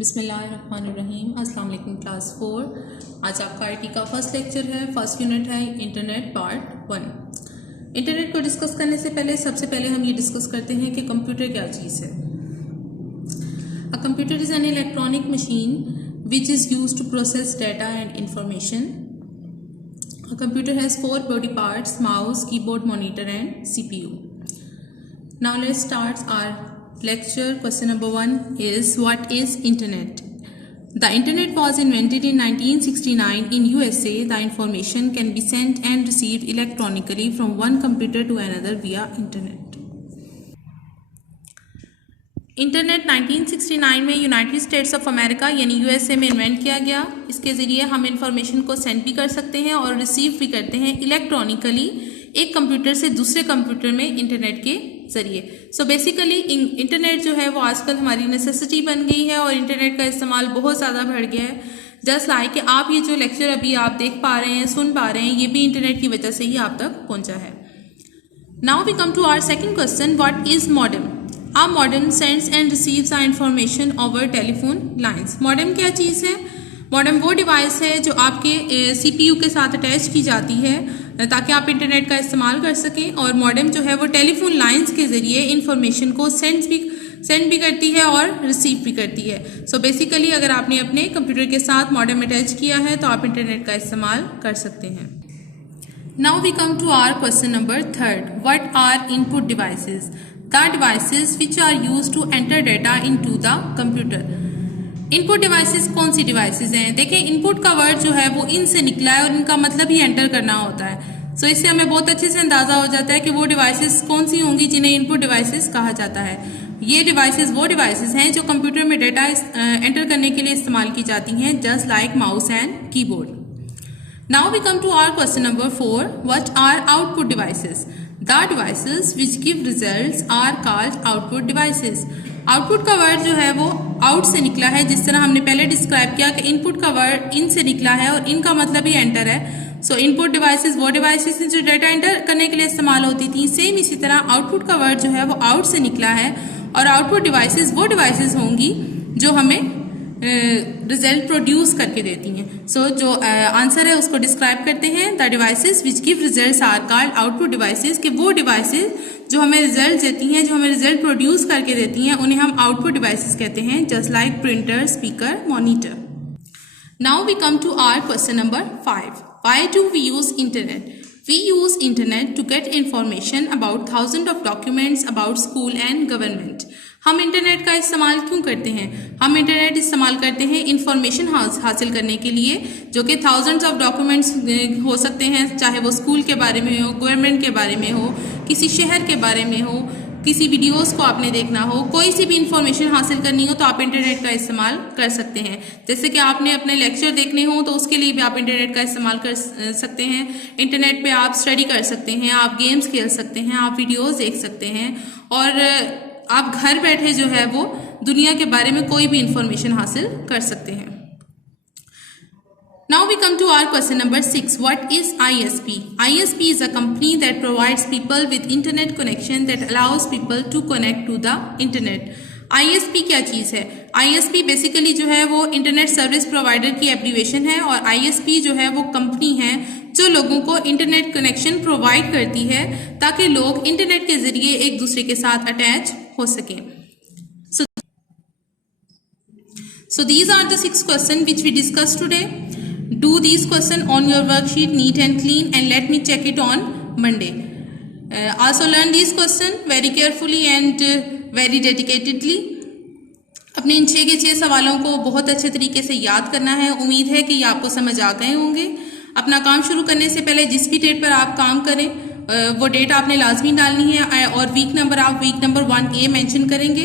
बिस्मिल्लाहिर्रहमानिर्रहीम। अस्सलाम वालेकुम क्लास 4। आज आपका आईटी का फर्स्ट लेक्चर है। फर्स्ट यूनिट है इंटरनेट पार्ट 1। इंटरनेट को डिस्कस करने से पहले सबसे पहले हम ये डिस्कस करते हैं कि कंप्यूटर क्या चीज़ है। A computer is an electronic machine which is use to process data and information. A computer has 4 body parts: mouse, keyboard, monitor and CPU. Now let's start our lecture. Question number 1 is, what is internet? The internet was invented in 1969 in USA. The information can be sent and received electronically from one computer to another via internet. Internet 1969 में United states of America यानी USA में invent किया गया। इसके ज़रिए हम information को send भी कर सकते हैं और रिसीव भी करते हैं इलेक्ट्रॉनिकली एक कंप्यूटर से दूसरे कंप्यूटर में इंटरनेट के ज़रिए। सो बेसिकली इंटरनेट जो है वो आजकल हमारी नेसेसिटी बन गई है और इंटरनेट का इस्तेमाल बहुत ज़्यादा बढ़ गया है। जस्ट लाइक कि आप ये जो लेक्चर अभी आप देख पा रहे हैं, सुन पा रहे हैं, ये भी इंटरनेट की वजह से ही आप तक पहुँचा है। Now we come to our second question, what is modem? A modem sends and receives our information over telephone lines. Modem क्या चीज़ है? मॉडेम वो डिवाइस है जो आपके CPU के साथ अटैच की जाती है ताकि आप इंटरनेट का इस्तेमाल कर सकें, और मॉडेम जो है वो टेलीफोन लाइंस के ज़रिए इंफॉर्मेशन को सेंड भी करती है और रिसीव भी करती है। सो बेसिकली अगर आपने अपने कंप्यूटर के साथ मॉडेम अटैच किया है तो आप इंटरनेट का इस्तेमाल कर सकते हैं। Now we come to our question number 3rd, what are input devices? The devices which are used to enter data into the computer. Input devices कौन सी डिवाइसेस हैं? देखें, इनपुट का वर्ड जो है वो इन से निकला है और इनका मतलब ही एंटर करना होता है। सो इससे हमें बहुत अच्छे से अंदाजा हो जाता है कि वो डिवाइसेस कौन सी होंगी जिन्हें इनपुट डिवाइसेस कहा जाता है। ये डिवाइसेस वो डिवाइसेस हैं जो कंप्यूटर में डेटा एंटर करने के लिए इस्तेमाल की जाती हैं, just like mouse and keyboard. Now we come to our question number 4, what are output devices? The devices which give results are called output devices. Output का वर्ड जो है वो आउट से निकला है, जिस तरह हमने पहले डिस्क्राइब किया कि इनपुट का वर्ड इन से निकला है और इनका मतलब ही एंटर है। सो इनपुट डिवाइसेस वो डिवाइसेस जो डाटा एंटर करने के लिए इस्तेमाल होती थी। सेम इसी तरह आउटपुट का वर्ड जो है वो आउट से निकला है और आउटपुट डिवाइसेस वो डिवाइसेस होंगी जो हमें रिजल्ट प्रोड्यूस करके देती हैं। सो जो आंसर है उसको डिस्क्राइब करते हैं। The devices which give results are called output devices, कि वो डिवाइसेस जो हमें रिजल्ट देती हैं, जो हमें रिजल्ट प्रोड्यूस करके देती हैं, उन्हें हम आउटपुट डिवाइसेस कहते हैं, just like printer, speaker, monitor. Now we come to our question number 5, why do we use internet? We use internet to get information about thousands of documents about school and government. हम internet का इस्तेमाल क्यों करते हैं? हम internet इस्तेमाल करते हैं इंफॉर्मेशन हासिल करने के लिए, जो कि थाउजेंड्स ऑफ डॉक्यूमेंट्स हो सकते हैं, चाहे वो स्कूल के बारे में हो, गवर्नमेंट के बारे में हो, किसी शहर के बारे में हो, किसी वीडियोस को आपने देखना हो, कोई सी भी इंफॉर्मेशन हासिल करनी हो तो आप इंटरनेट का इस्तेमाल कर सकते हैं। जैसे कि आपने अपने लेक्चर देखने हो तो उसके लिए भी आप इंटरनेट का इस्तेमाल कर सकते हैं। इंटरनेट पे आप स्टडी कर सकते हैं, आप गेम्स खेल सकते हैं, आप वीडियोस देख सकते हैं, और आप घर बैठे जो है वो दुनिया के बारे में कोई भी इंफॉर्मेशन हासिल कर सकते हैं। Now we come to our question number 6. What is ISP? ISP is a company that provides people with internet connection that allows people to connect to the internet. ISP क्या चीज़ है? ISP बेसिकली जो है वो internet service provider की abbreviation है, और ISP जो है वो कंपनी है जो लोगों को इंटरनेट कनेक्शन प्रोवाइड करती है ताकि लोग इंटरनेट के जरिए एक दूसरे के साथ अटैच हो सकें। So these are the 6 questions which we discussed today. Do these questions on your worksheet neat and clean and let me check it on Monday. Also learn these questions very carefully and very dedicatedly. अपने इन 6 के 6 सवालों को बहुत अच्छे तरीके से याद करना है। उम्मीद है कि ये आपको समझ आ गए होंगे। अपना काम शुरू करने से पहले जिस भी डेट पर आप काम करें वो डेट आपने लाजमी डालनी है, और वीक नंबर आप वीक नंबर 1A मेंशन करेंगे।